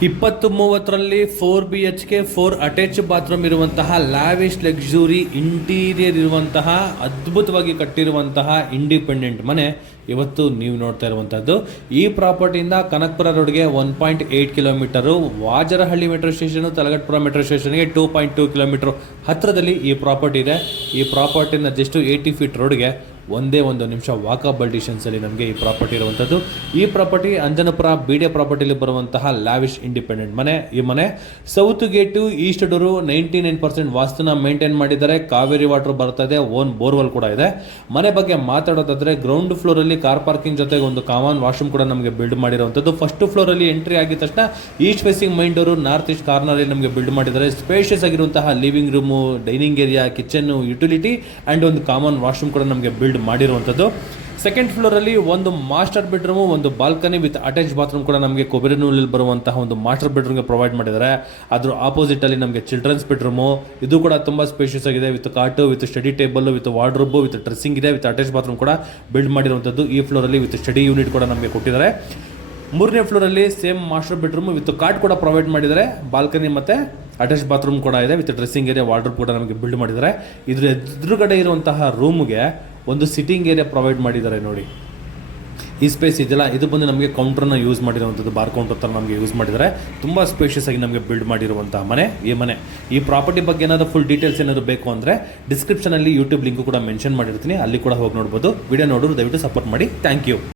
20-30ರಲ್ಲಿ 4 BHK 4 attach bathroom ಇರುವಂತಹ lavish luxury interior ಇರುವಂತಹ ಅದ್ಭುತವಾಗಿ ಕಟ್ಟಿರುವಂತಹ ಇಂಡಿಪೆಂಡೆಂಟ್ ಮನೆ ಇವತ್ತು ನೀವು ನೋಡ್ತಾ ಇರುವಂಥದ್ದು. ಈ ಪ್ರಾಪರ್ಟಿಯಿಂದ ಕನಕಪುರ ರೋಡ್ಗೆ 1.8 kilometre, Vajarahalli metro station, Talaghattapura metro ಸ್ಟೇಷನ್ಗೆ 2.2 ಕಿಲೋಮೀಟರ್ ಹತ್ತಿರದಲ್ಲಿ ಈ ಪ್ರಾಪರ್ಟಿ ಇದೆ. ಈ ಪ್ರಾಪರ್ಟಿನ ಜಸ್ಟ್ 80 ಫೀಟ್ ರೋಡ್ಗೆ ಒಂದೇ ಒಂದು ನಿಮಿಷ ವಾಕಬಲ್ ಡಿಸ್ಟೆನ್ಸಲ್ಲಿ ನಮಗೆ ಈ ಪ್ರಾಪರ್ಟಿ ಇರುವಂಥದ್ದು. ಈ ಪ್ರಾಪರ್ಟಿ ಅಂಜನಪುರ BD ಪ್ರಾಪರ್ಟಿಲಿ ಬರುವಂತಹ ಲ್ಯಾವಿಶ್ ಇಂಡಿಪೆಂಡೆಂಟ್ ಮನೆ. ಈ ಮನೆ ಸೌತ್ ಗೇಟು, ಈಸ್ಟ್ ಡೋರು, 99% ವಾಸ್ತುನ ಮೇಂಟೈನ್ ಮಾಡಿದ್ದಾರೆ. ಕಾವೇರಿ ವಾಟರ್ ಬರ್ತದೆ, ಓನ್ ಬೋರ್ವೆಲ್ ಕೂಡ ಇದೆ. ಮನೆ ಬಗ್ಗೆ ಮಾತಾಡೋದಾದ್ರೆ ಗ್ರೌಂಡ್ ಫ್ಲೋರಲ್ಲಿ ಕಾರ್ ಪಾರ್ಕಿಂಗ್ ಜೊತೆಗೆ ಒಂದು ಕಾಮನ್ ವಾಶ್ರೂಮ್ ಕೂಡ ನಮಗೆ ಬಿಲ್ಡ್ ಮಾಡಿರುವಂಥದ್ದು. ಫಸ್ಟ್ ಫ್ಲೋರಲ್ಲಿ ಎಂಟ್ರಿ ಆಗಿದ ತಕ್ಷಣ east facing main door, north east ಕಾರ್ನರಲ್ಲಿ ನಮಗೆ ಬಿಲ್ಡ್ ಮಾಡಿದ್ದಾರೆ. ಸ್ಪೇಷಿಯಸ್ ಆಗಿರುವಂತಹ living room, dining area, kitchen, utility and ಒಂದು ಕಾಮನ್ ವಾಶ್ರೂಮ್ ಕೂಡ ನಮಗೆ ಬಿಲ್ಡ್ ಮಾಡಿರುವಂಥದ್ದು. ಸೆಕೆಂಡ್ ಫ್ಲೋರಲ್ಲಿ ಒಂದು ಮಾಸ್ಟರ್ ಬೆಡ್ರೂಮು, ಒಂದು ಬಾಲ್ಕನಿ ವಿತ್ ಅಟ್ಯಾಚ್ ಬಾತ್ರೂಮ್ ಕೂಡ ನಮಗೆ ಕೊಬ್ಬರಿನೂಲಲ್ಲಿ ಬರುವಂತಹ ಒಂದು ಮಾಸ್ಟರ್ ಬೆಡ್ರೂಮ್ಗೆ ಪ್ರೊವೈಡ್ ಮಾಡಿದ್ದಾರೆ. ಅದ್ರ ಆಪೋಸಿಟ್ ಅಲ್ಲಿ ನಮಗೆ ಚಿಲ್ಡ್ರನ್ಸ್ ಬೆಡ್ರೂಮು, ಇದು ಕೂಡ ತುಂಬಾ ಸ್ಪೇಷಿಯಸ್ ಆಗಿದೆ. ವಿತ್ ಕಾಟು, with study table, with wardrobe, with dressing ಇದೆ, ವಿತ್ ಅಟ್ಯಾಚ್ ಬಾತ್ರೂಮ್ ಕೂಡ ಬಿಲ್ಡ್ ಮಾಡಿರುವಂಥದ್ದು. ಈ ಫ್ಲೋರಲ್ಲಿ ವಿತ್ ಸ್ಟಡಿ ಯೂನಿಟ್ ಕೂಡ ನಮಗೆ ಕೊಟ್ಟಿದ್ದಾರೆ. ಮೂರನೇ ಫ್ಲೋರಲ್ಲಿ ಸೇಮ್ ಮಾಸ್ಟರ್ ಬೆಡ್ರೂಮ್ ವಿತ್ ಕಾಟ್ ಕೂಡ ಪ್ರೊವೈಡ್ ಮಾಡಿದ್ದಾರೆ. ಬಾಲ್ಕನಿ ಮತ್ತು ಅಟ್ಯಾಚ್ ಬಾತ್ರೂಮ್ ಕೂಡ ಇದೆ, ವಿತ್ ಡ್ರೆಸ್ಸಿಂಗ್ ಏರಿಯಾ, ವಾರ್ಡ್ರೋಬ್ ಕೂಡ ನಮಗೆ ಬಿಲ್ಡ್ ಮಾಡಿದ್ದಾರೆ. ಇದ್ರ ಎದುರುಗಡೆ ಇರುವಂತಹ ರೂಮ್ಗೆ ಒಂದು ಸಿಟ್ಟಿಂಗ್ ಏರಿಯಾ ಪ್ರೊವೈಡ್ ಮಾಡಿದ್ದಾರೆ. ನೋಡಿ ಈ ಸ್ಪೇಸ್ ಇದೆಯಲ್ಲ, ಇದು ಬಂದು ನಮಗೆ ಕೌಂಟರ್ನ ಯೂಸ್ ಮಾಡಿರುವಂಥದ್ದು, ಬಾರ್ ಕೌಂಟರ್ ಥರ ನಮಗೆ ಯೂಸ್ ಮಾಡಿದ್ದಾರೆ. ತುಂಬ ಸ್ಪೇಷಿಯಸ್ ಆಗಿ ನಮಗೆ ಬಿಲ್ಡ್ ಮಾಡಿರುವಂತಹ ಮನೆ ಈ ಮನೆ. ಈ ಪ್ರಾಪರ್ಟಿ ಬಗ್ಗೆ ಏನಾದರೂ ಫುಲ್ ಡೀಟೇಲ್ಸ್ ಏನಾದರೂ ಬೇಕು ಅಂದರೆ ಡಿಸ್ಕ್ರಿಪ್ಷನಲ್ಲಿ ಯೂಟ್ಯೂಬ್ ಲಿಂಕು ಕೂಡ ಮೆನ್ಷನ್ ಮಾಡಿರ್ತೀನಿ, ಅಲ್ಲಿ ಕೂಡ ಹೋಗಿ ನೋಡ್ಬೋದು. ವಿಡಿಯೋ ನೋಡೋರು ದಯವಿಟ್ಟು ಸಪೋರ್ಟ್ ಮಾಡಿ. Thank you.